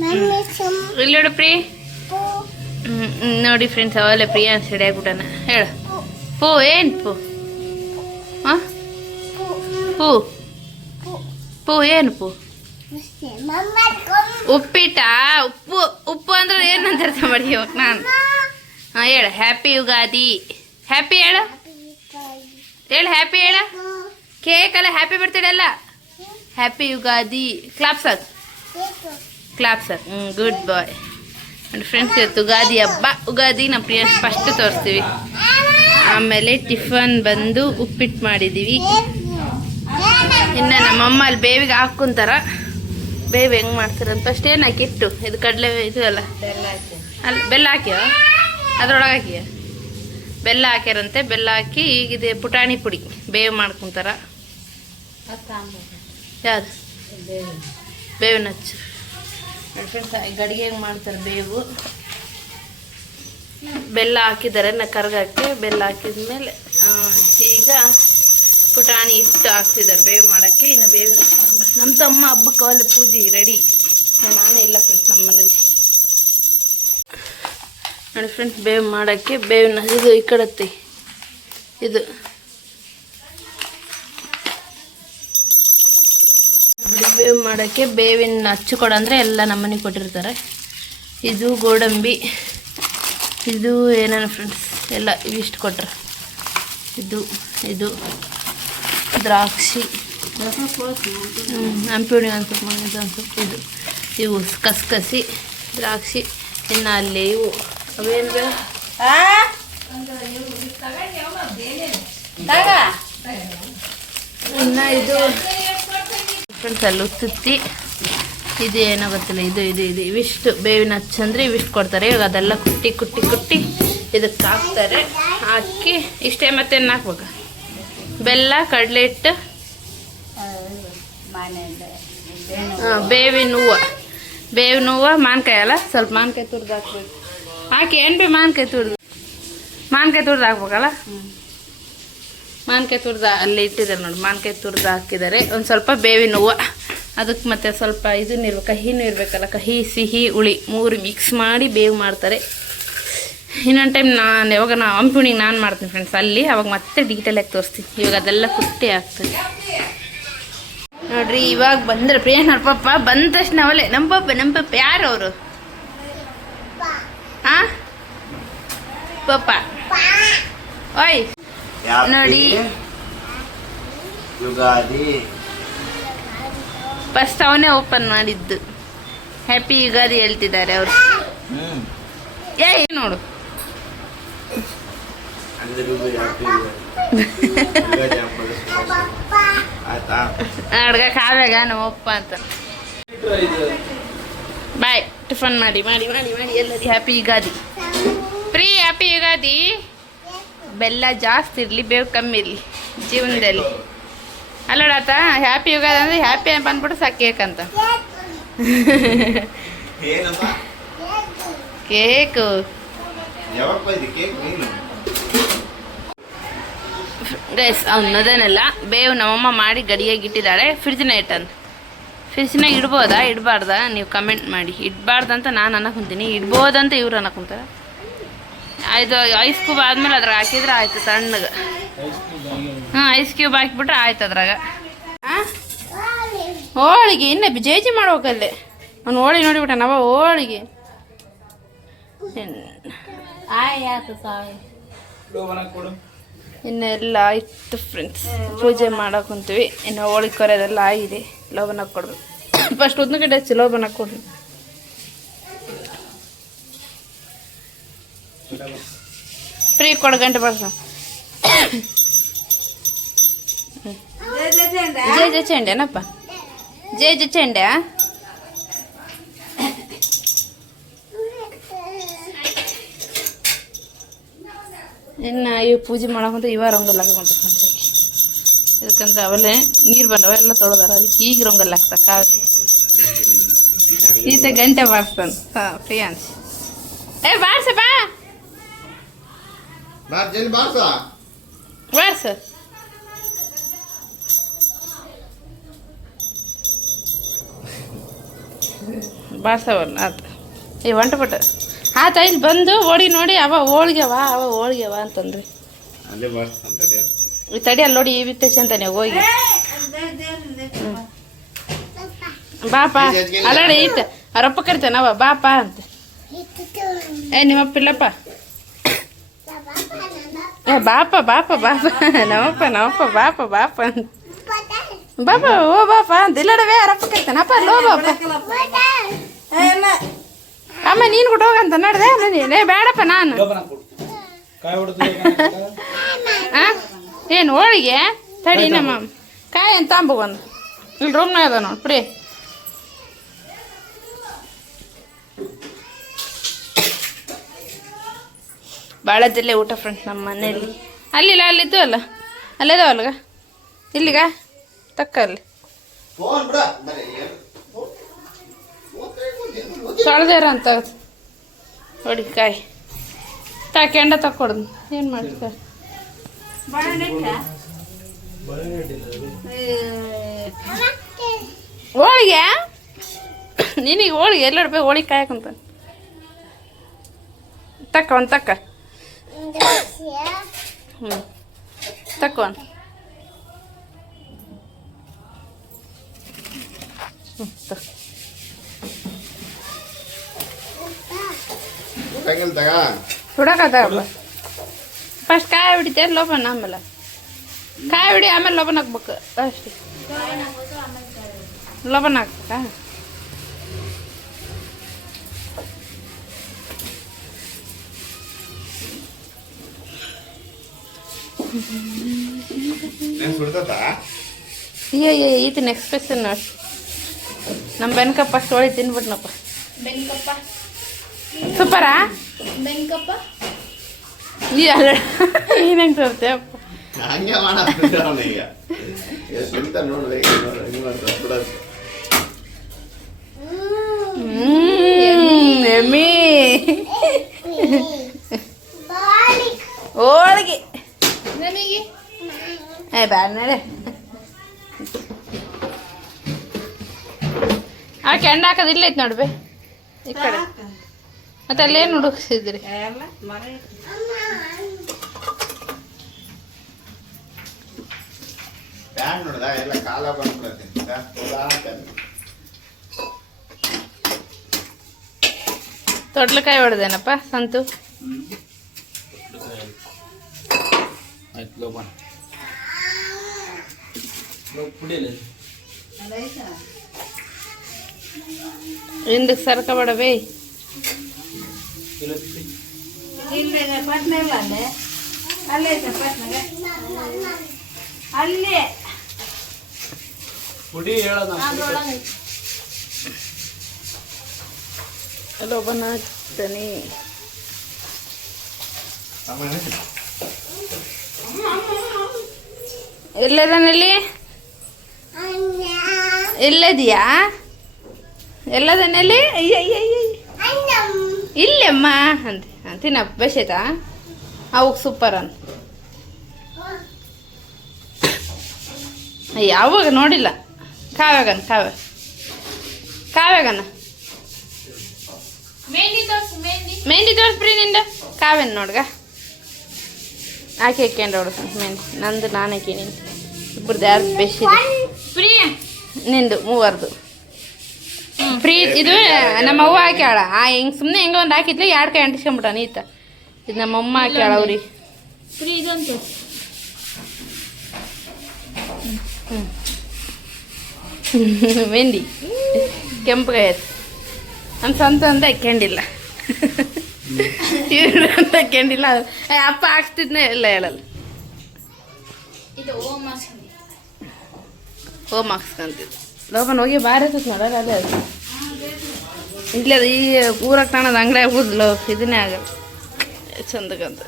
ಇಲ್ಲಿ ನೋಡು ಪ್ರೀ. ನೋಡಿ ಫ್ರೆಂಡ್ಸ್, ಅವೆಲ್ಲ ಪ್ರಿಯಾ ಸೆಡಿ ಆಗ್ಬಿಟ್ಟನ. ಹೇಳು ಪೂ. ಏನು ಪೂ? ಹಾಂ, ಪೂ ಪೂ ಏನು ಪೂ? ಉಪ್ಪಿಟ್ಟ. ಉಪ್ಪು ಉಪ್ಪು ಅಂದ್ರೆ ಏನಂತ ಅರ್ಥ ಮಾಡಿ ಇವಾಗ ನಾನು. ಹಾಂ ಹೇಳು, ಹ್ಯಾಪಿ ಯುಗಾದಿ. ಹ್ಯಾಪಿ ಹೇಳು, ಹೇಳು ಹ್ಯಾಪಿ ಹೇಳು. ಕೇಕ್ ಅಲ್ಲ, ಹ್ಯಾಪಿ ಬರ್ತ್ಡೇ ಅಲ್ಲ, ಹ್ಯಾಪಿ ಯುಗಾದಿ. ಕ್ಲಾಪ್ಸ್ ಹಾಕು, ಕ್ಲಾಪ್ಸ್ ಹಾಕು. ಗುಡ್ ಬಾಯ್. ನೋಡಿ ಫ್ರೆಂಡ್ಸ್, ಇವತ್ತು ಉಗಾದಿ ಹಬ್ಬ. ಉಗಾದಿ ನಮ್ಮ ಪ್ರಿಯ ಫಸ್ಟ್ ತೋರಿಸ್ತೀವಿ. ಆಮೇಲೆ ಟಿಫನ್ ಬಂದು ಉಪ್ಪಿಟ್ಟು ಮಾಡಿದ್ದೀವಿ. ಇನ್ನು ನಮ್ಮಮ್ಮ ಅಲ್ಲಿ ಬೇವಿಗೆ ಹಾಕ್ಕೊಂತಾರ. ಬೇವು ಹೆಂಗೆ ಮಾಡ್ತಾರಂತ ಫಸ್ಟ್ ಏನು ಹಾಕಿಟ್ಟು, ಇದು ಕಡಲೆ ಇದು ಅಲ್ಲ, ಅಲ್ಲ ಬೆಲ್ಲ ಹಾಕ್ಯ, ಅದ್ರೊಳಗೆ ಹಾಕಿಯ ಬೆಲ್ಲ ಹಾಕ್ಯಾರಂತೆ. ಬೆಲ್ಲ ಹಾಕಿ ಈಗಿದೆ ಪುಟಾಣಿ ಪುಡಿ ಬೇವು ಮಾಡ್ಕೊತಾರ. ಯಾವುದು ಬೇವಿನ ಹಚ್ಚು. ಫ್ರೆಂಡ್ಸ್, ಗಡಿಗೆ ಹೆಂಗೆ ಮಾಡ್ತಾರೆ ಬೇವು. ಬೆಲ್ಲ ಹಾಕಿದ್ದಾರೆ, ಕರ್ಗಾಕಿ ಬೆಲ್ಲ ಹಾಕಿದ್ಮೇಲೆ ಈಗ ಪುಟಾಣಿ ಇಟ್ಟು ಹಾಕ್ತಿದ್ದಾರೆ ಬೇವು ಮಾಡೋಕ್ಕೆ. ಇನ್ನು ಬೇವಿನ ನಮ್ಮ ತಮ್ಮ ಹಬ್ಬಕ್ಕೆ ಅಲ್ಲಿ ಪೂಜೆ ರೆಡಿ. ನಾನೇ ಇಲ್ಲ ಫ್ರೆಂಡ್ಸ್ ನಮ್ಮ ಮನೇಲಿ. ನೋಡಿ ಫ್ರೆಂಡ್ಸ್, ಬೇವು ಮಾಡೋಕ್ಕೆ ಬೇವಿನ ಇದು ಈ ಕಡತ್ತೆ. ಇದು ಬೇವು ಮಾಡೋಕ್ಕೆ ಬೇವಿನ ಹಚ್ಚು ಕೊಡ ಅಂದರೆ ಎಲ್ಲ ನಮ್ಮನೆಗೆ ಕೊಟ್ಟಿರ್ತಾರೆ. ಇದು ಗೋಡಂಬಿ, ಇದು ಏನೇನು ಫ್ರೆಂಡ್ಸ್ ಎಲ್ಲ ಇವಿಷ್ಟು ಕೊಟ್ರೆ. ಇದು ಇದು ದ್ರಾಕ್ಷಿ, ಹಂಪಿಣಿ ಅನ್ಸೊಪ್ಪು, ಇದು ಅನ್ಸೊಪ್ಪು, ಇದು ಇವು ಕಸ್ಕಸಿ ದ್ರಾಕ್ಷಿ. ಇನ್ನು ಅಲ್ಲಿ ಇವು ಅವೇನು ಇನ್ನು ಇದು ಫ್ರೆಂಡ್ಸ್ ಅಲ್ಲಿ ಉತ್ತುತ್ತಿ. ಇದು ಏನೋ ಗೊತ್ತಿಲ್ಲ, ಇದು ಇದು ಇದು ಇವಿಷ್ಟು ಬೇವಿನ ಹಚ್ಚು ಅಂದರೆ ಇವಿಷ್ಟು ಕೊಡ್ತಾರೆ. ಇವಾಗ ಅದೆಲ್ಲ ಕುಟ್ಟಿ ಕುಟ್ಟಿ ಕುಟ್ಟಿ ಇದಕ್ಕೆ ಹಾಕ್ತಾರೆ. ಹಾಕಿ ಇಷ್ಟೇ, ಮತ್ತೇನು ಹಾಕ್ಬೇಕು? ಬೆಲ್ಲ, ಕಡಲೆ ಹಿಟ್ಟು, ಬೇವಿನ ಹೂವು. ಬೇವಿನ ಹೂವು, ಮಾನ್ಕಾಯಿ ಅಲ್ಲ, ಸ್ವಲ್ಪ ಮಾನ್ಕಾಯಿ ತುರ್ದು ಹಾಕ್ಬೇಕು. ಹಾಕಿ ಏನು ಭೀ ಮಾನ್ಕಾಯಿ ತುರ್ದು ಹಾಕ್ಬೇಕಲ್ಲ. ಮಾನ್ಕಾಯಿ ತುರ್ದು ಅಲ್ಲಿ ಇಟ್ಟಿದ್ದಾರೆ ನೋಡಿ, ಮಾನ್ಕಾಯಿ ತುರ್ದು ಹಾಕಿದ್ದಾರೆ. ಒಂದು ಸ್ವಲ್ಪ ಬೇವಿನ ಹೂವು, ಅದಕ್ಕೆ ಮತ್ತೆ ಸ್ವಲ್ಪ ಇದನ್ನ ಇರ್ಬೇಕು, ಕಹಿನೂ ಇರಬೇಕಲ್ಲ. ಕಹಿ, ಸಿಹಿ, ಹುಳಿ ಮೂರು ಮಿಕ್ಸ್ ಮಾಡಿ ಬೇವು ಮಾಡ್ತಾರೆ. ಇನ್ನೊಂದು ಟೈಮ್ ಯಾವಾಗ ಹಂಪಿಣಿಗೆ ನಾನು ಮಾಡ್ತೀನಿ ಫ್ರೆಂಡ್ಸ್ ಅಲ್ಲಿ, ಅವಾಗ ಮತ್ತೆ ಡೀಟೇಲಾಗಿ ತೋರಿಸ್ತೀನಿ. ಇವಾಗ ಅದೆಲ್ಲ ಕುಟ್ಟಿ ಹಾಕ್ತೀನಿ ನೋಡ್ರಿ. ಇವಾಗ ಬಂದ್ರೆ ಪ್ರಿಯಾ ನಮ್ಮ ಪಪ್ಪ ಬಂದ ತಕ್ಷಣ ಅವಲೇ ನಮ್ಮ ಪಪ್ಪ ಯಾರು ಅವರು? ಹಾಂ ಪಪ್ಪ ಓಯ್ ನೋಡಿ, ಫಸ್ಟ್ ಅವನೇ ಓಪನ್ ಮಾಡಿದ್ದು. ಹ್ಯಾಪಿ ಯುಗಾದಿ ಹೇಳ್ತಿದ್ದಾರೆ ಅವರು. ನೋಡು ಅಡ್ಗ ಕಾವ್ಯಾಗ ನಮ್ಮಪ್ಪ ಅಂತ. ಬಾಯ್, ಟಿಫನ್ ಮಾಡಿ ಮಾಡಿ ಮಾಡಿ ಮಾಡಿ ಎಲ್ಲರಿ happy Ugadi. Pre happy Ugadi. ಬೆಲ್ಲ ಜಾಸ್ತಿ ಇರಲಿ, ಬೇವು ಕಮ್ಮಿ ಇರಲಿ ಜೀವನದಲ್ಲಿ. ಅಲ್ಲೋಡಾತ ಹ್ಯಾಪಿ ಯುಗಾದಿ ಅಂದರೆ ಹ್ಯಾಪಿ ಅಂತ ಬಂದ್ಬಿಟ್ಟು ಸಾಕು ಕೇಕ್ ಅಂತ. ಕೇಕು ಗೈಸ್, ಅನ್ನೋದೇನಲ್ಲ, ಬೇವು ನಮ್ಮಮ್ಮ ಮಾಡಿ ಗಡಿಯಾಗಿ ಇಟ್ಟಿದ್ದಾಳೆ. ಫ್ರಿಜ್ನ ಇಟ್ಟಂತ. ಫ್ರಿಜ್ನಾಗ ಇಡ್ಬೋದಾ ಇಡಬಾರ್ದಾ ನೀವು ಕಮೆಂಟ್ ಮಾಡಿ. ಇಡಬಾರ್ದಂತ ನಾನು ಅನ್ನಕೊಂತೀನಿ, ಇಡ್ಬೋದಂತ ಇವ್ರು ಅನ್ನಕೊಂತಾರೆ. ಇದು ಐಸ್ ಕ್ಯೂಬ್ ಆದಮೇಲೆ ಅದ್ರಾಗ ಹಾಕಿದ್ರೆ ಆಯ್ತು ತಣ್ಣಗೆ. ಹಾಂ, ಐಸ್ ಕ್ಯೂಬ್ ಹಾಕಿಬಿಟ್ರೆ ಆಯ್ತು ಅದ್ರಾಗ. ಹಾಂ, ಹೋಳಿಗೆ ಇನ್ನು ಜೇಜಿ ಮಾಡ್ಬೇಕಲ್ಲೇ. ಅವ್ನು ಹೋಳಿಗೆ ನೋಡಿಬಿಟ್ಟ ನಾವು ಹೋಳಿಗೆ. ಇನ್ನೆಲ್ಲ ಆಯ್ತು ಫ್ರೆಂಡ್ಸ್, ಪೂಜೆ ಮಾಡಕ್ಕೆ ಕುಂತೀವಿ. ಇನ್ನು ಹೋಳಿಗೆ ಕೊರೆಯೋದೆಲ್ಲ ಆಗಿದೆ. ಲೋಬನ ಕೊಡ್ಬೇಕು. ಫಸ್ಟ್ ಉದ್ನ ಗಡ್ಡೆ ಹಚ್ಚಿ ಲೋಬನ ಕೊಡ್ರಿ. ಫ್ರೀ ಕೊಡ ಗಂಟೆ ಬರ್ಸ. ಜೆ ಜೆ ಚೆಂಡೆನಪ್ಪ, ಜೆ ಜೆ ಚೆಂಡೆ. ಇನ್ನು ಇವು ಪೂಜೆ ಮಾಡಕ್ಕಂತ ಇವ ರಂಗೋಲಿ ಹಾಕೊಂತ ಫ್ರೆಂಡ್ಸಾಕಿ. ಇದಕ್ಕಂದ್ರೆ ಅವಲ್ಲೇ ನೀರು ಬಂದವೆಲ್ಲ ತೊಳೆದಾರ, ಅದಕ್ಕೆ ಈಗ ರಂಗೋಲಿ ಹಾಕ್ತಕ್ಕ ಈತ ಗಂಟೆ ಬಾರಿಸ್ತಾನೆ. ಹಾಂ, ಪ್ರಿಯಾನ್ಸ್ ಬಾರ್ಸ ಬಾ ಬಾರ್ಸ. ಬಾಡ್ಸವಲ್ಲ ಆತು ಈ ಒಂಟಪಟ್ಟು ಆತ ಇಲ್ಲಿ ಬಂದು ಓಡಿ ನೋಡಿ ಅವ ಹೋಳ್ಗೆವ ಅಂತಂದ್ರಿ ಈ ತಡಿ ಅಲ್ಲಿ ನೋಡಿ ಈ ವಿತ್ತೇಶ ಅಂತಾನೆ ಹೋಗಿ ಬಾಪ ಅಲ್ಲಡಿ ಈತ ಅವರಪ್ಪ ಕರಿತಾನವ ಬಾಪ ಅಂತ ನಿಮ್ಮಪ್ಪ ಇಲ್ಲಪ್ಪ ಬಾಪ ನಮ್ಮಪ್ಪ ಬಾಪ ಅಂತ ಬಾಪ ಓ ಬಾಪ ಅಂತ ಇಲ್ಲಡವೇ ಅವರಪ್ಪ ಕರಿತಾನಪ್ಪ ಲೋ ಬಾಪ ಅಮ್ಮ ನೀನು ಕೂಡ ಹೋಗಂತ ನೋಡ್ದೆ ನೀನೇ ಬೇಡಪ್ಪ ನಾನು ಏನು ಹೋಳಿಗೆ ತಡಿ ನಮ್ಮ ಕಾಯಿ ಅಂತ ಅಂಬಗೊಂದು ಇಲ್ಲಿ ರೂಮ್ನಾಗ ಅದ ನೋಡಿ ಪ್ರೀ ಭಾಳದಲ್ಲೇ ಊಟ ಫ್ರೆಂಡ್ಸ್ ನಮ್ಮ ಮನೆಯಲ್ಲಿ ಅಲ್ಲಿಲ್ಲ ಅಲ್ಲಿದ್ದು ಅಲ್ಲ ಅಲ್ಲೇದಾವಲ್ಗ ಇಲ್ಲಿಗ ತಕ್ಕ ಅಲ್ಲಿ ತೊಳೆದೇರ ಅಂತ ನೋಡಿ ಕಾಯಿ ಕೆಂಡ ತಕ್ಕೊಡ್ದು ಏನು ಮಾಡ್ತಾರೆ ಹೋಳಿಗೆ ನಿನಗೆ ಹೋಳಿಗೆ ಎಲ್ಲರ ಬೇಕು ಹೋಳಿಗೆ ಕಾಯಕಂತ ತಕ್ಕ ಹ್ಞೂ ತಕ್ಕೊಂದು ಹುಡಕತ್ತ ಫಸ್ಟ್ ಕಾಯಿ ಹಿಡಿತೆ ಲೋಬನ್ ಆಮೇಲೆ ಕಾಯಿ ಹಿಡಿ ಆಮೇಲೆ ಲೋಬನ್ ಹಾಕ್ಬೇಕು ಅಷ್ಟೇ ಲೋಬನ್ ಹಾಕ್ಬೇಕಾ ಈತಿನ ಎಕ್ಸ್ಪ್ರೆಷನ್ ನೋಡಿ ನಮ್ಮ ಬೆನ್ಕಪ್ಪ ಅಷ್ಟು ಒಳ್ಳೆ ತಿನ್ಬಿಟ್ನಪ್ಪ ಬೆನ್ಕಪ್ಪ ಸೂಪರಾ ಬೆನ್ಕಪ್ಪ ಏನಂಗೆ ತೋರ್ತೆ ಅಪ್ಪ ಎಮ್ಮಿ ಹೋಳಿಗೆ ನಮಗೆ ಬ್ಯಾಡ ನಡೆ ಆ ಕೆಂಡ ಹಾಕೋದಿಲ್ಲ ಐತೆ ನೋಡ್ಬೆ ಈ ಕಡೆ ಮತ್ತೆ ಅಲ್ಲೇನು ಹುಡುಕ್ಸಿದ್ರಿ ತೊಟ್ಲಕಾಯಿ ಹೊಡೆದೇನಪ್ಪ ಸಂತು ಹಿಂದಕ್ಕೆ ಸರ್ಕಬೇಡ ಬೇ ಅಲ್ಲೇ ಲೋಬನ ಹಾಕ್ತಾನೆ ಎಲ್ಲದನಲ್ಲಿ ಎಲ್ಲದಿಯಾ ಎಲ್ಲದನ್ನಲ್ಲಿ ಇಲ್ಲಮ್ಮ ಅಂತ ತಿನ್ನಪ್ಪ ಬೇಸೈತಾ ಅವಕ್ಕೆ ಸೂಪರ್ ಅಂತ ಯಾವಾಗ ನೋಡಿಲ್ಲ ಕಾವ್ಯಾಗನ ಮೆಹಂದಿ ತೋರಿಸ್ಬಿಡಿ ನಿಂದ ಕಾವ್ಯನ ನೋಡ್ಗ ಆಕೆ ಹಾಕ್ಯಂಡ್ರೆ ಹೊಡ್ಸ ಮೆಹಂದಿ ನಂದು ನಾನು ಹಾಕಿ ನಿಂದು ಇಬ್ಬರದ್ದು ಯಾರು ಬೇಸಿದೆ ನಿಂದು ಮೂವರ್ದು ಫ್ರೀ ಇದು ನಮ್ಮ ಅವ್ವ ಹಾಕ್ಯಾಳ ಹಿಂಗೆ ಸುಮ್ಮನೆ ಹೆಂಗೆ ಒಂದು ಹಾಕಿದ್ಲು 2 ಕೈ ಅಂಟಿಸ್ಕೊಂಬಿಟ್ಟ ನೀತ ಇದು ನಮ್ಮಮ್ಮ ಹಾಕ್ಯಾಳ ಅವ್ರಿಗೆ ಫ್ರೀ ಇದಂತು ಮೆಹಂದಿ ಕೆಂಪುಗಾಯ ನನ್ನ ಸ್ವಂತ ಅಂತ ಹಾಕ್ಯಂಡಿಲ್ಲ ಇವ್ರು ಅಂತ ಹಾಕ್ಯಂಡಿಲ್ಲ ಅಪ್ಪ ಹಾಕ್ತಿದ್ನೇ ಎಲ್ಲ ಹೇಳಲ್ಲ ಇದು ಹೋಮ್ ಹಾಕ್ಸ್ಕೊಂತಿದ್ದು ಲೋಕನ್ ಹೋಗಿ ಬಾರಿ ಇರ್ತದೆ ನೋಡಲ್ಲ ಅದೇ ಅದು ಇಲ್ಲೇ ಅದು ಈ ಊರಾಗ ಕಾಣೋದು ಅಂಗಡಿ ಆಗ್ಬೋದಲ್ಲ ಇದನ್ನೇ ಆಗಲ್ಲ ಚಂದಕ್ಕಂತ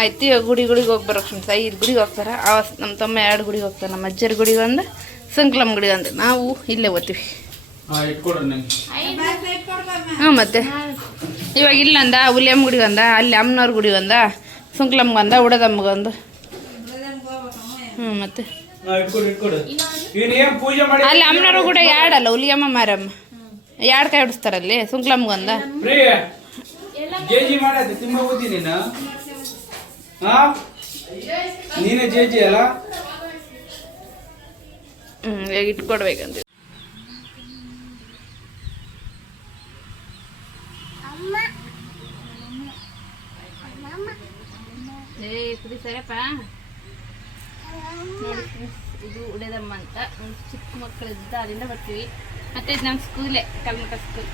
ಆಯ್ತು ಇವಾಗ ಗುಡಿಗೆ ಹೋಗಿ ಬರೋ ಫ್ರೆಂಡ್ಸ್ 5 ಗುಡಿಗೆ ಹೋಗ್ತಾರೆ ನಮ್ಮ ತಮ್ಮ 2 ಗುಡಿಗೆ ಹೋಗ್ತಾರೆ ನಮ್ಮ ಅಜ್ಜರ ಗುಡಿಗೆ ಒಂದು ಸಂಕ್ಲಮ್ ಗುಡಿಗೆ ಒಂದು ನಾವು ಇಲ್ಲೇ ಓದ್ತೀವಿ ಹಾಂ ಮತ್ತೆ ಇವಾಗ ಇಲ್ಲಂದ ಹುಲಿಯಮ್ಮ ಗುಡಿಗೆ ಒಂದ ಅಲ್ಲಿ ಅಮ್ಮನವ್ರ ಗುಡಿಗೆ ಒಂದ ಸುಂಕ್ಲಮ್ಗೆ ಒಂದ ಉಡದಮ್ಮಗೆ ಒಂದು ಹ್ಞೂ ಮತ್ತೆ ಇಟ್ಕೊಡು ಏನ್ ಪೂಜೆ ಮಾಡಿ ಅಲ್ಲಿ ಅಮ್ಮನವರು ಕೂಡ ಯಾಡಲ್ಲ ಹುಲಿಯಮ್ಮ ಮಾರಮ್ಮ ಯಾಡ್ ಕೈ ಹೊಡಿಸ್ತಾರಲ್ಲಿ ಸುಂಕ್ಲಮ್ಗೊಂದ ಪ್ರಿಯ ಜೇಜಿ ಮಾಡತ್ತೆ ತುಂಬಾ ಓದಿ ನೀನು ಹಾ ನೀನೇ ಜೇಜಿ ಅಲ್ಲ ಈಗ ಇಟ್ಕೊಡ್ಬೇಕಂತ ಕುದಿ ಸರಪ್ಪ ನೋಡಿ ಇದು ಉಡೇದಮ್ಮ ಅಂತ ಚಿಕ್ಕ ಮಕ್ಕಳಿದ್ದ ಅಲ್ಲಿಂದ ಬರ್ತೀವಿ ಮತ್ತೆ ಇದು ನಮ್ಮ ಸ್ಕೂಲೇ ಕಲ್ಮಠ ಸ್ಕೂಲ್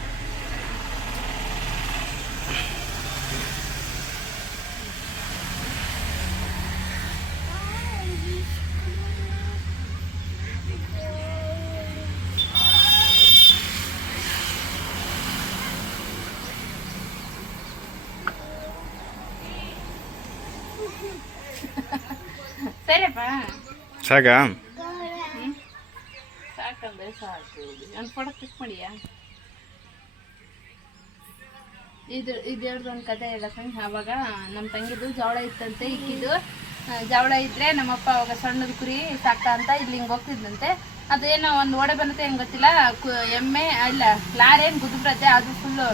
ಸರಿಯಪ್ಪ ಸಾಕ ಸಾಕಂದ್ರೆ ಸಾಕು ನನ್ನ ಫೋಟೋ ಕ್ಲಿಕ್ ಮಾಡಿಯಾ ಇದು ಒಂದು ಕತೆ ಹೇಳ ಫ್ರೆಂಡ್ ಆವಾಗ ನಮ್ಮ ತಂಗಿದು ಜವಳ ಇತ್ತಂತೆ ಇಕ್ಕಿದ್ದು ಜವಳ ಇದ್ರೆ ನಮ್ಮಪ್ಪ ಅವಾಗ ಸಣ್ಣದ ಕುರಿ ಸಾಕ ಅಂತ ಇಲ್ಲಿ ಹಿಂಗೆ ಹೋಗ್ತಿದ್ದಂತೆ ಅದು ಏನೋ ಒಂದು ಓಡೆ ಬಂದತೆ ಹೆಂಗೆ ಗೊತ್ತಿಲ್ಲ ಎಮ್ಮೆ ಇಲ್ಲ ಲಾರಿ ಏನು ಗುದ್ಬಿಡತ್ತೆ ಅದು ಫುಲ್ಲು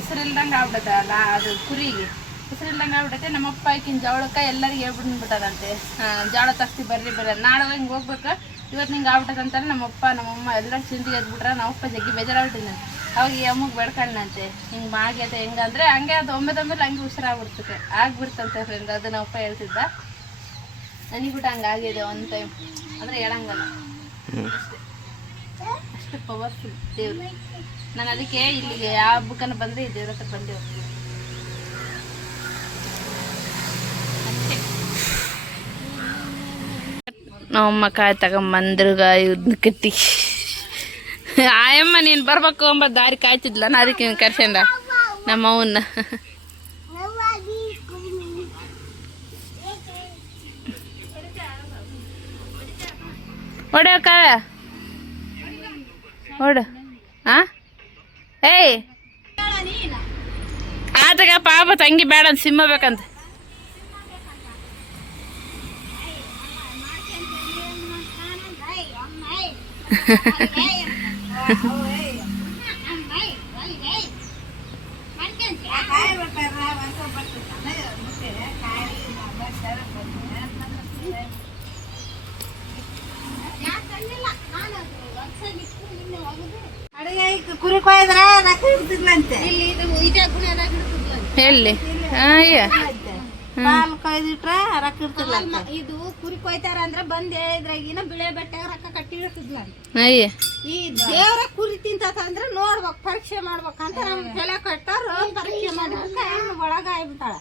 ಉಸಿರಿಲ್ದಂಗೆ ಆಗ್ಬಿಡತ್ತೆ ಅಲ್ಲ ಅದು ಕುರಿಗೆ ಉಸಿರಿಲ್ದಂಗೆ ಆಗ್ಬಿಡತ್ತೆ ನಮ್ಮಪ್ಪ ಈಕಿನ ಜವಳಕ್ಕೆ ಎಲ್ಲರಿಗೆ ಹೇಳ್ಬಿಟ್ಬಿಟ್ಟದಂತೆ ಜವಳ ತಗ್ಸಿ ಬರ್ರಿ ನಾಳೆ ಹಿಂಗೆ ಹೋಗ್ಬೇಕು ಇವತ್ತು ನಿಂಗೆ ಆಗ್ಬಿಟ್ಟದಂತಾರೆ ನಮ್ಮಪ್ಪ ನಮ್ಮಮ್ಮ ಎಲ್ಲ ಚಿಂತೆಗೆ ಎದ್ಬಿಟ್ರೆ ನಮ್ಮಪ್ಪ ಜಗ್ಗಿ ಬೇಜಾರಾಗ್ಬಿಟ್ಟಿದ್ದೆ ಅವಾಗ ಈ ಅಮ್ಮಗೆ ಬೆಡ್ಕಣ್ಣಂತೆ ಹಿಂಗೆ ಮಾಗ್ಯತೆ ಹೆಂಗಂದ್ರೆ ಹಂಗೆ ಅದು ಒಮ್ಮೆಲೆ ಹಂಗೆ ಉಸಿರಾಗ್ಬಿಡ್ತದೆ ಆಗ್ಬಿಡ್ತಂತೆ ಫ್ರೆಂಡ್ ಅದು ನಮ್ಮಪ್ಪ ಹೇಳ್ತಿದ್ದ ನನಗ್ಬಿಟ್ಟು ಹಂಗೆ ಆಗಿದೆ ಒಂದು ಟೈಮ್ ಅಂದರೆ ಹೇಳಂಗಲ್ಲ ಅಷ್ಟು ಪವರ್ಫುಲ್ ದೇವ್ರು ನಾನು ಅದಕ್ಕೆ ಇಲ್ಲಿಗೆ ಯಾವ ಹಬ್ಬಕ್ಕನ ಬಂದರೆ ಈ ದೇವ್ರ ಹತ್ರ ಬಂದೆ ಹೋಗ್ತೀನಿ ನಮ್ಮಮ್ಮ ಕಾಯಿ ತಗೊಂಬಂದ್ರಗ ಇದ್ನ ಕಟ್ಟಿ ಆಯಮ್ಮ ನೀನು ಬರ್ಬೇಕು ಅಂಬ ದಾರಿ ಕಾಯ್ತಿದ್ಲ ನಾ ಅದಕ್ಕೆ ನೀನು ಕರ್ಸಂಡ ನಮ್ಮ ಅವನ್ನ ಹೊಡೆಯ ಕಾವ್ಯ ಹೊಡ ಹಾಂ ಏಯ್ ಆತಗ ಪಾಪ ತಂಗಿ ಬೇಡ ಅಂತ ಸಿಂಹ ಬೇಕಂತ ಕುರಿ ಕೊಯ್ದ್ರ ರೊಕ್ಕ ಇಡ್ತಿದ್ಲಂತೆ ಎಲ್ಲಿ ಹಾಲು ಕೊಯ್ದಿಟ್ರ ರೊಕ್ಕ ಇಡ್ತಿದ್ಲಂತ ಇದು ಕುರಿ ಕೊಯ್ತಾರ ಅಂದ್ರೆ ಬಂದ್ ಹೇಳಿದ್ರಾಗಿನ ಬಿಳೆ ಬೆಟ್ಟಾಗ ರೊಕ್ಕ ಕಟ್ಟಿ ಇಡ್ತಿದ್ಲಂತ ಅಯ್ಯ ಈ ದೇವ್ರ ಕುರಿ ತಿಂತತ ಅಂದ್ರೆ ನೋಡ್ಬೇಕು ಪರೀಕ್ಷೆ ಮಾಡ್ಬೇಕಂತ ನಮ್ ತಲೆ ಕಟ್ಟಾರ ಪರೀಕ್ಷೆ ಮಾಡಿದ್ರೆ ಒಳಗ ಆಗ್ಬಿಟ್ಟಾಳ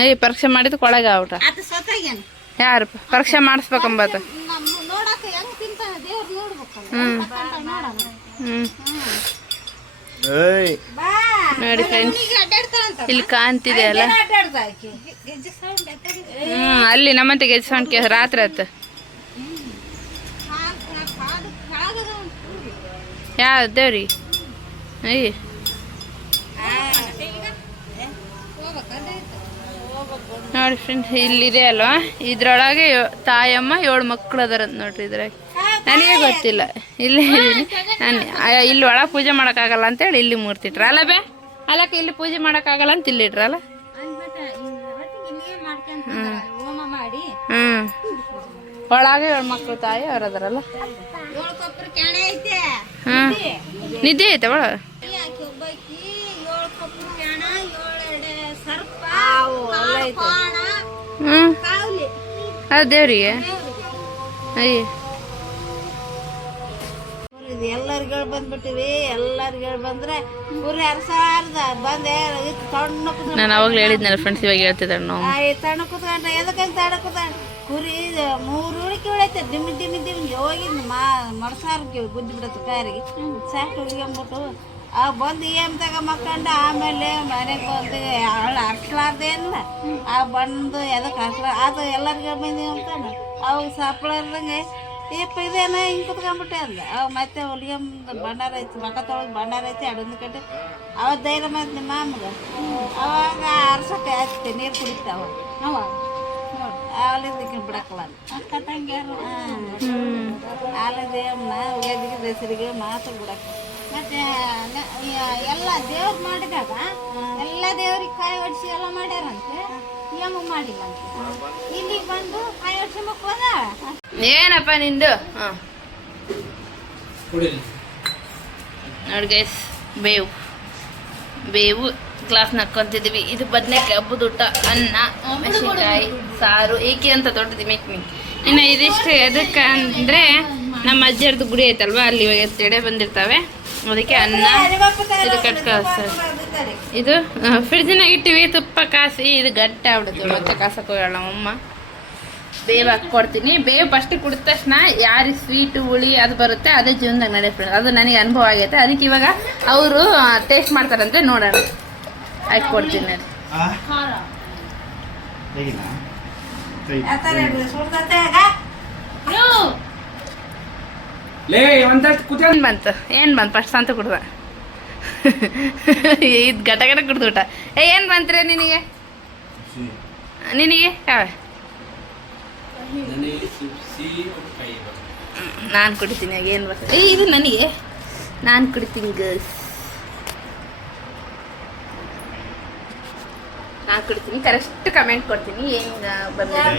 ಅಯ್ಯ ಪರೀಕ್ಷೆ ಮಾಡಿದ್ದು ಕೊಳಗ ಊಟ ಅದು ಸತ್ತಾಗೇನು ಯಾರು ಪರೀಕ್ಷೆ ಮಾಡಿಸ್ಬೇಕಂಬತ್ತ ನಮ್ಮ ನೋಡಕ ಹೆಂಗ್ ತಿಂತಾನ ದೇವ್ರ ನೋಡ್ಬೇಕಲ್ಲ ನೋಡೋಣ ಬಾ ನೋಡಿ ಫ್ರೆಂಡ್ಸ್ ಅಡ್ಡಾಡ್ತಾರಂತ ಇಲ್ಲಿ ಕಾಣ್ತಿದೆ ಅಲ್ಲ ಅಡ್ಡಾಡ್ದ ಆಕಿ ಅಲ್ಲಿ ನಮ್ಮಂತೆ ಗೆಜ್ಜೆ ಸೌಂಡ್ ರಾತ್ರಿ ಆತ ಯಾವ ದೇವ್ರಿ ಅಯ್ಯ ನೋಡಿ ಫ್ರೆಂಡ್ಸ್ ಇಲ್ಲಿದೆ ಅಲ್ವಾ ಇದ್ರೊಳಗೆ ತಾಯಮ್ಮ 7 ಮಕ್ಕಳು ಅದಾರಂತ ನೋಡ್ರಿ ಇದ್ರಾಗ ನನಗೆ ಗೊತ್ತಿಲ್ಲ ಇಲ್ಲೇ ಇದ್ದೀನಿ ನಾನು ಇಲ್ಲಿ ಒಳಗೆ ಪೂಜೆ ಮಾಡೋಕ್ಕಾಗಲ್ಲ ಅಂತೇಳಿ ಇಲ್ಲಿ ಮೂರ್ತಿ ಇಟ್ರ ಅಲ್ಲ ಬೇ ಅಲ್ಲಕ್ಕ ಇಲ್ಲಿ ಪೂಜೆ ಮಾಡೋಕ್ಕಾಗಲ್ಲ ಅಂತ ಇಲ್ಲಿ ಇಟ್ರಲ್ಲ ಹೋಮ ಮಾಡಿ ಹ್ಞೂ ಒಳಗೆ 7 ಮಕ್ಕಳು ತಾಯಿ ಅವ್ರು ಅದಾರಲ್ಲ 7 ಕೊಪ್ಪರ ಕ್ಯಾಣೆ ಐತೆ ಹಾಂ ನಿದ್ದೆ ಐತೆ ಒಳ ಆಕಿ ಒಬ್ಬಾಕಿ 7 ಕೊಪ್ಪರ ಕ್ಯಾಣ 7 ಸರ್ಪ ಹ್ಞೂ ಕಾವ್ಲಿ ಅದು ದೇವ್ರಿಗೆ ಅಯ್ಯ ಎಲ್ಲರಿಗೂ ಬಂದ್ಬಿಟ್ಟಿವಿ ಎಲ್ಲರಿಗೂ ಬಂದ್ರೆ ಕುರಿ ಅರ್ಸಾರ್ದ ಬಂದೆ ತಣ್ಣ ನಾನು ಅವಾಗಲೇ ಹೇಳಿದ್ನಲ್ಲ ಫ್ರೆಂಡ್ಸ್ ಇವಾಗ ಹೇಳ್ತಿದ್ದಾರೆ ನಾವು ತಣ್ಣ ಕುತ್ಕೊಂಡ್ರೆ ಎದಕ್ಕಂತ ತಣ್ಣ ಕುತ್ಕೊಂಡ್ ಕುರಿ 3 ಉಳಿಕೆ ಉಳೈತೆ ದಿಮ್ಮಿ ದಿಮ್ಮಿ ದಿಮ್ಮಿ ಹೋಗಿದ್ದು ಮಡ್ಸಾರ್ಗೆ ಗುದ್ದಿ ಬಿಡತ್ತೆ ಕಾರಿಗೆ ಸಾಕು ಉಳ್ಕೊಂಬಿಟ್ಟು ಬಂದು ಏನ್ ತಗ ಮಕ್ಕಂಡು ಆಮೇಲೆ ಮನೆಗೆ ಬಂದು ಅವಳು ಅರ್ಸ್ಲಾರ್ದೇನಿಲ್ಲ ಬಂದು ಎದಕ್ಕೆ ಅದು ಎಲ್ಲರಿಗೂ ಬಂದೀವಿ ಅಂತಾನೆ ಅವಾಗ ಸಪ್ಳರ್ದಂಗೆ ಏಪ್ಪ ಇದೇನ ಹಿಂಗೆ ಕುತ್ಕೊಂಡ್ಬಿಟ್ಟೆ ಅಂದ ಅವಾಗ ಮತ್ತೆ ಹೊಲಿಯಮ್ದು ಭಂಡಾರ ಐತಿ ಮಕ್ಕ ತೊಳೆದು ಭಂಡಾರ ಐತಿ ಅಡಂದು ಕಟ್ಟಿ ಅವಾಗ ಧೈರ್ಯ ಮಾಡ್ತೀನಿ ನಿಮ್ಮ ಮಾಮಗೆ ಅವಾಗ ಅರ್ಸಕ್ಕೆ ಹಚ್ತೆ ನೀರು ಕುಡಿತಾವ ಅವಾಗ ಆಲಿದ್ದಕ್ಕೆ ಬಿಡಕ್ಕಲ್ಲ ಅಕ್ಕ ತಂಗಿಯರು ಆಲದ ಉಗಾದಿಗೆ ದಸರಿಗೆ ಮಾತ್ರ ಬಿಡಕ್ಕ ಮತ್ತೆ ಎಲ್ಲ ದೇವ್ರು ಮಾಡಿದಾಗ ಎಲ್ಲ ದೇವ್ರಿಗೆ ಕಾಯಿ ಹೊಡ್ಸಿ ಎಲ್ಲ ಮಾಡ್ಯಾರಂತೆ ಯಮ್ಮ ಮಾಡಿಲ್ಲಂತೆ ಇಲ್ಲಿಗೆ ಬಂದು ಕಾಯಿ ಹೊಡ್ಸಂಬಕ್ ಹೋದ ಏನಪ್ಪ ನಿಂದು ಹಾಂ ಕುಡಿಲಿ. ನೋಡಿ ಗೈಸ್ ಬೇವು ಗ್ಲಾಸ್ ನಕ್ಕೊಂತಿದ್ವಿ. ಇದು ಬದನೆಕಾಯಿ ಹಬ್ಬದ ಊಟ, ಅನ್ನ, ಮೆಣಸಿನ್ಕಾಯಿ ಸಾರು ಏಕೆ ಅಂತ ದೊಡ್ಡದು ಮಿಕ್ಕಿ. ಇನ್ನು ಇದಿಷ್ಟು ಎದಕ್ಕೆ ಅಂದರೆ ನಮ್ಮ ಅಜ್ಜರದ್ದು ಗುಡಿ ಐತಲ್ವ, ಅಲ್ಲಿ ಎಡೆ ಬಂದಿರ್ತವೆ, ಅದಕ್ಕೆ ಅನ್ನ ಇದು ಕಟ್ಕಳಿಸ್ತಾರೆ. ಇದು ಫ್ರಿಜ್ನಾಗ ಇಟ್ಟಿವಿ, ತುಪ್ಪ ಕಾಸಿ ಇದು ಗಟ್ಟಿ ಆಗ್ಬಿಡುತ್ತೆ, ಮತ್ತೆ ಕಾಸಕ್ಕೆ ಹೋಗೋಣ ನಮ್ಮಮ್ಮ. ಬೇವು ಹಾಕ್ಕೊಡ್ತೀನಿ. ಬೇವು ಫಸ್ಟ್ ಕುಡಿದ ತಕ್ಷಣ ಯಾರಿಗೆ ಸ್ವೀಟು ಹುಳಿ ಅದು ಬರುತ್ತೆ ಅದೇ ಜೀವನದಾಗ ನಡೆಯ, ಅದು ನನಗೆ ಅನುಭವ ಆಗೈತೆ. ಅದಕ್ಕೆ ಇವಾಗ ಅವರು ಟೇಸ್ಟ್ ಮಾಡ್ತಾರಂತೆ, ನೋಡೋಣ. ಹಾಕ್ಕೊಡ್ತೀನಿ ಅದು. ಲೇ ಒಂದಷ್ಟು ಕುದ ಏನು ಬಂತು ಫಸ್ಟ್ ಅಂತ ಕುಡ್ದ ಇದು ಗಟ ಕುಡ್ದು ಊಟ. ಏನು ಬಂತ್ರೆ ನಿನಗೆ ಯಾವ ನಾನು ಕುಡಿತೀನಿ. ಆಗ ಏನು ಬರ್ತದೆ ಇದು ನನಗೆ, ನಾನು ಕುಡಿತೀನಿ ಗರ್ಸ್, ನಾನು ಕುಡಿತೀನಿ. ಕರೆಕ್ಟ್ ಕಮೆಂಟ್ ಕೊಡ್ತೀನಿ ಹೆಂಗೆ ಬಂದಿದೆ.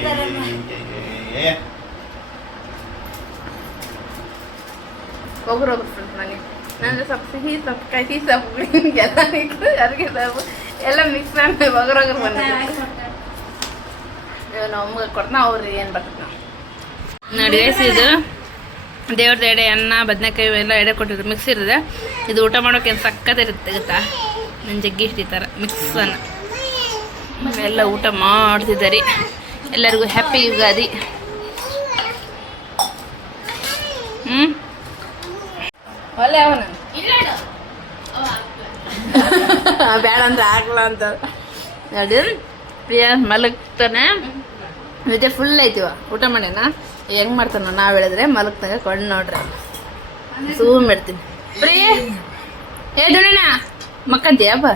ಒಬ್ರು ಫ್ರೆಂಡ್ಸ್ ನನಗೆ ನಂದು ಸ್ವಲ್ಪ ಸಿಹಿ, ಸ್ವಲ್ಪ ಕಹಿ, ಸ್ವಲ್ಪ ಎಲ್ಲ ಮಿಕ್ಸ್, ಅಡುಗೆ ಸೊಪ್ಪು ಎಲ್ಲ ಮಿಕ್ಸ್ ಮಾಡಿ ಒಗ್ರು ಬಂದಿದೆ. ನಾವು ಅಮ್ಮಗೆ ಕೊಡ್ತಾ ಅವ್ರಿಗೆ ಏನು ಬರ್ತದೆ ನೋಡಿ ಗೈಸ್. ಇದು ದೇವ್ರದ್ದು ಎಡೆ, ಅನ್ನ, ಬದನೆಕಾಯಿ ಎಲ್ಲ ಎಡೆ ಕೊಟ್ಟಿದ್ರು, ಮಿಕ್ಸ್ ಇರುತ್ತೆ. ಇದು ಊಟ ಮಾಡೋಕೆ ಏನು ಸಕ್ಕತ್ತಿರುತ್ತೆ ಗೊತ್ತಾ, ನನ್ನ ಜಗ್ಗಿ ಇಷ್ಟು ಈ ಥರ ಮಿಕ್ಸನ್ನು ಎಲ್ಲ ಊಟ ಮಾಡ್ತಿದ್ದಾರೆ. ಎಲ್ಲರಿಗೂ ಹ್ಯಾಪಿ ಯುಗಾದಿ. ಒಳ್ಳೆ ಅವನ ಬೇಡ ಅಂದ್ರೆ ಆಗಲ್ಲ ಅಂತ ನೋಡಿ. ಪ್ರಿಯಾ ಮಲಗ್ತಾನೆ, ನಿದ್ದೆ ಫುಲ್ ಐತಿವ, ಊಟ ಮಾಡ್ಯಾನ. ಹೆಂಗೆ ಮಾಡ್ತಾನ ನಾವು ಹೇಳಿದ್ರೆ ಮಲಗ್ತಾಗ ಕೊಂಡು ನೋಡ್ರಿ, ಸೂಮ್ ಇಡ್ತೀನಿ. ಪ್ರಿಯ ದುಡಿಣ ಮಕ್ಕಂತೀಯಪ್ಪ,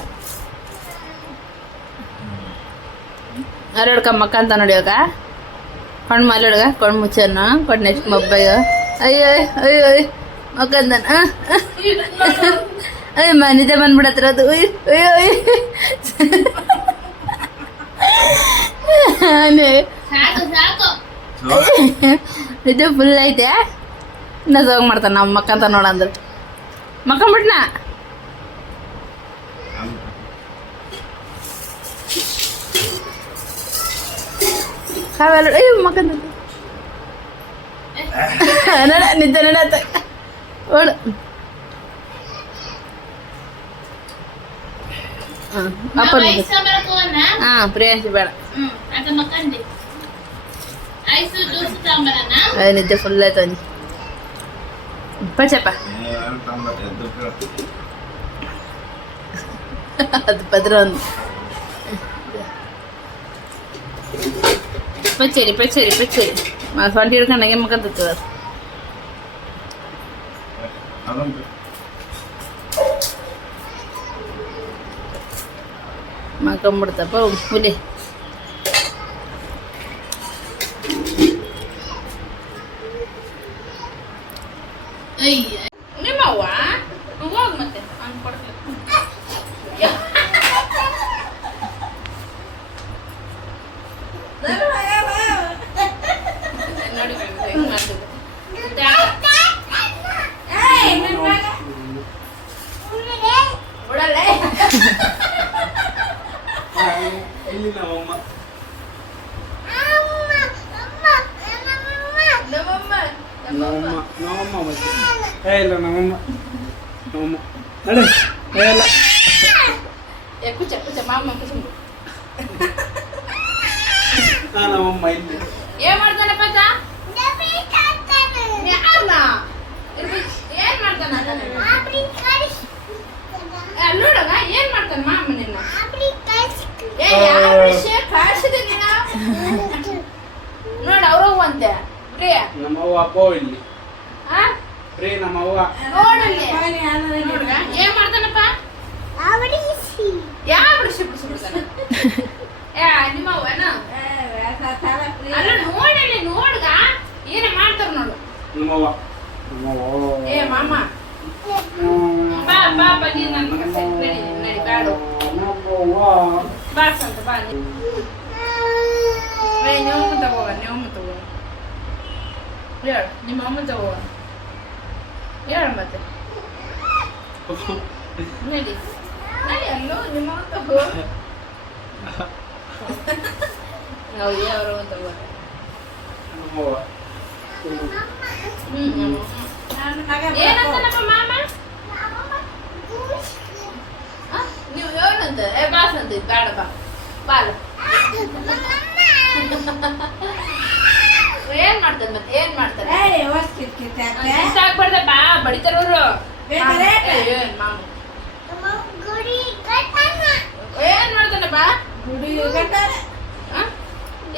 ಅರಡ್ಕ ಮಕ್ಕಂತ ನೋಡಿ. ಇವಾಗ ಕೊಂಡು ಮಲಡ್ಗ ಕೊಂಡು ಮುಚ್ಚನ ಕೊಂಡು ನೆಕ್ಸ್ಟ್ ಮೊಬ್ಬಾಗ ಅಯ್ಯೋ ಅಯ್ಯೋ ಅಯ್ಯೋ ಮಕ್ಕಂದನ ಅಯ್ಯಮ್ಮ ನಿದ್ದೆ ಬಂದ್ಬಿಡತ್ರ ಅದು. ಅಯ್ಯೋ ಅಯ್ಯೋ ನಿದ್ದೆ ಫುಲ್ ಐತೆ. ಇನ್ನೂ ಹೋಗಿ ಮಾಡ್ತಾನೆ ನಾವು ಮಕ್ಕಂತ ನೋಡಂದ್ರೆ ಮಕ್ಕಂಬಿಟ್ನ. ಕಾವೆಲ್ಲ ಅಯ್ಯೋ ಮಕ್ಕಂದ ನಿದ್ದೆ ನಡತ್ತ ಓಡು. ಅಪ್ಪ ಹಾಂ ಪ್ರಿಯಾಂಶಿ ಬೇಡ, ನಿದ್ದೆ ಫುಲ್ ಆಯ್ತು ಅಂಜಿ ಪಚಪ್ಪ. ಅದು ಪದ್ರ ಒಂದು ಪಚ್ಚೇರಿ ಪಚ್ಚೇರಿ ಪಚ್ಚೇರಿ ಸೊಂಟಿ ಹಿಡ್ಕೊಂಡಾಗೆ ಮಕ್ಕಂತದ ಮಕ್ಕಂಬಿಡ್ತಪ್ಪ ಹುಲಿ. ನಿಮ್ಮವ್ವ ಹೋಗ್ ಮತ್ತೆ ನೋಡಿ ಹೆಂಗ್ ಮಾಡ್ತಿದ್ದೆ. ಎಲ್ಲಿ ನಮ್ಮಮ್ಮ ನಮ್ಮಮ್ಮ ಮತ್ತೆ ಇಲ್ಲ ನಮ್ಮಮ್ಮ ನಮ್ಮಮ್ಮ ನಡೆ ಇಲ್ಲ ಕುಚ್ಚ ಕುಚ್ಚ ಮಾಮ ಕುಚ್ಚ ನಮ್ಮಮ್ಮ ಇಲ್ಲಿ ಏನ್ ಮಾಡ್ತಾನಪ್ಪ ಯಾರನ್ನ ಏನ್ ಮಾಡ್ತಾನ ನೋಡೋಣ ಏನ್ ಮಾಡ್ತಾನ ಮಾಮ ನಿನ್ನ ನೋಡ ಅವ್ರವ್ವ ಅಂತೆ ಪ್ರಿಯ ನಮ್ಮವ್ವ ಅಪ್ಪ ಇಲ್ಲಿ ಪ್ರಿಯ ನಮ್ಮವ್ವ ನೋಡಲ್ಲಿ ನೋಡ್ಗ ಏನ್ ಮಾಡ್ತಾನಪ್ಪ ಯಾವ ಬಿಡಿಸಿ ಬಿಡಿಸ್ಬಿಡ್ತಾನ. ನಿಮ್ಮವ್ವನ ನೀನು ನನ್ನ ಮಗ ಸರಿ ನಡಿ ನಡಿ ಬ್ಯಾಡು ಬಾಡ್ಸಂತ ಬಾ ನಿಮ್ಮ ಅಮ್ಮ ತಗೋಗ ನಿಮ್ಮ ಅಮ್ಮ ತಗೋ ಹೇಳು ನಿಮ್ಮ ಅಮ್ಮ ತಗೋಗ ಹೇಳು ಮತ್ತೆ ನಡಿ ನಡಿ ಅಲ್ಲೋ ನಿಮ್ಮ ಅಮ್ಮ ತಗೋ ಹೌದು ಅವರು ತಗೋ ಏನಂತ ಮಾಮ ನೀವು ಏನಂತ ಬಾಸ್ ಅಂತ ಬೇಡ ಬಾ ಬಾಲ ಏನ್ ಮಾಡ್ತಾರೆ ಮತ್ತೆ ಏನ್ ಮಾಡ್ತಾರೆ ಇಷ್ಟ ಆಗ್ಬಾರ್ದ ಬಾ ಬಡಿತಾರವ್ರು ಏನ್ ಮಾಮ ಏನ್ ಮಾಡ್ತಾನೆ ಬಾ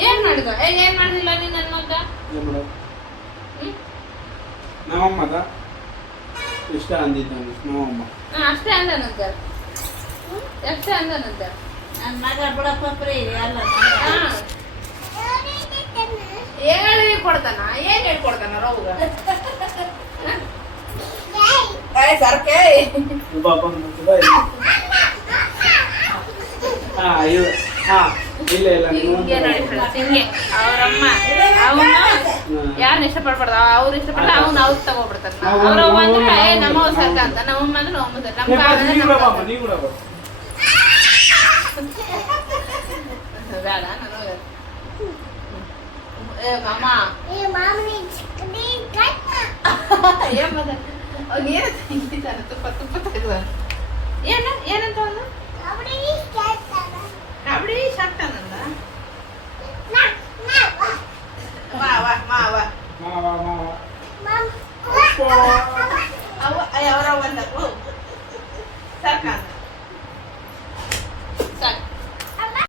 ಏನ್ ಮಾಡಿದ ಏನ್ ಮಾಡಿದಿಲ್ಲ ನೀನ್ ನನ್ನ ಮಗ ನಮ್ಮಮ್ಮದ ಇಷ್ಟ ಅಂದಿದ್ದ ನಮ್ಮಮ್ಮ ಅಷ್ಟೇ ಅಂದನಂತ ಅಷ್ಟೇ ಅಂದನಂತ ನನ್ನ ಮಗ ಬಿಡಪ್ಪ್ರಿ ಅಲ್ಲ ಹೇಳಿ ಕೊಡ್ತಾನ ಏನ್ ಹೇಳ್ಕೊಡ್ತಾನ ರೋಗ ಸರ್ಕೆ ಇಲ್ಲ ಇಲ್ಲ ಹಿಂಗೆ ನೋಡಿ ಫ್ರೆಂಡ್ಸ್ ಹಿಂಗೆ ಅವ್ರಮ್ಮ ಅವನು ಯಾರನ್ನ ಇಷ್ಟಪಡ್ಬಾರ್ದು ಅವ್ರು ಇಷ್ಟಪಡ್ದ ಅವ್ನು ಅವ್ರು ತಗೋಬಿಡ್ತಾರ ಅವ್ರವ್ವ ಅಂದ್ರೆ ನಮ್ಮವ್ವ ಸರ್ಕ ಅಂತ ನಮ್ಮಮ್ಮ ಅಂದ್ರೆ ನಮ್ಮಮ್ಮ ಸರ್ಕ ನಮ್ಮ ಬೇಡ ನನಗೆ ಏ ಮಾಮ ಏನ್ ಮದ ಅವ್ನೇನ ತೆಗಿತಾನ ತುಪ್ಪ ತುಪ್ಪ ತೆಗ್ದ ಏನಂತ ಅವನು ಕಬಡ್ಡಿ ಶಾಕ್ತಾನಂದ ವಾ ವಾ ಮಾ ವಾ ಅವ ಅವರ ಒಂದ ಸರ್ಕ ಅಂತ